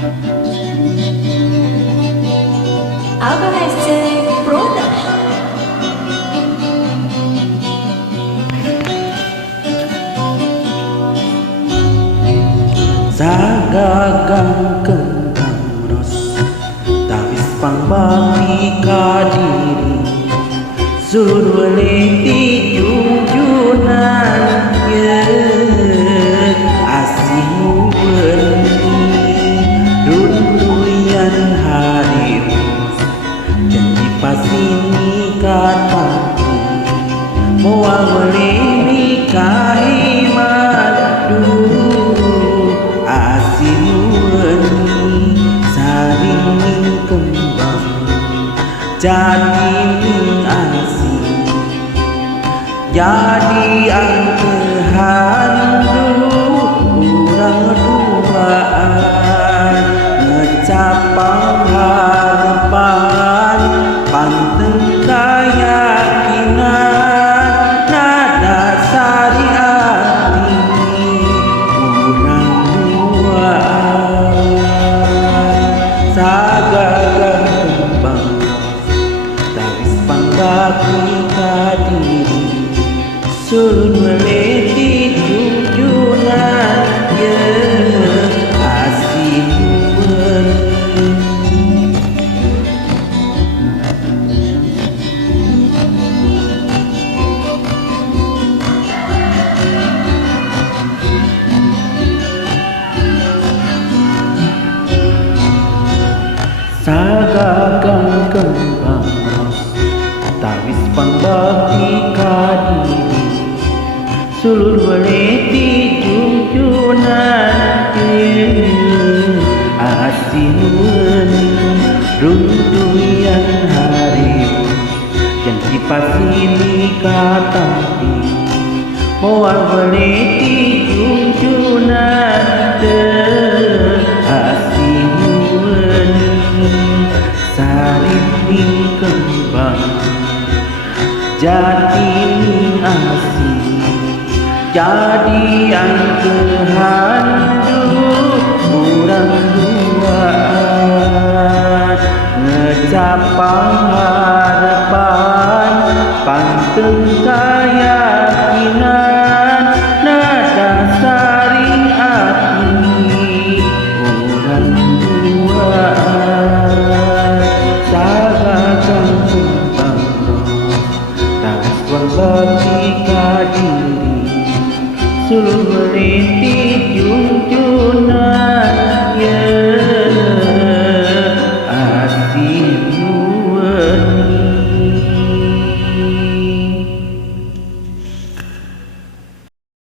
ABS Production. Zagagang kembang ros tawis pangbati kadiri sulur leti junjunan ye asimu berni runduyan hari janji pasini kataku moa melini kahiman jadi asing jadi angkehan urang duaan ngecapang harapan panteng keyakinan nada sari hati urang duaan sagagang kembang bagi kadiri sulun meleti junjunan ye asimu berni sagagang kembang tawis pangbati kadiri sulur meleti junjunan asinuan runtuyan hari yang dipasini katapi moal meleti junjunan asinuan sariping kembang jadi asing jadi angkehan urang duaan ngecapang harapan panteng keyakinan nada saring hati urang duaan sagagang kembang bagi kadiri sulur meliti junjungan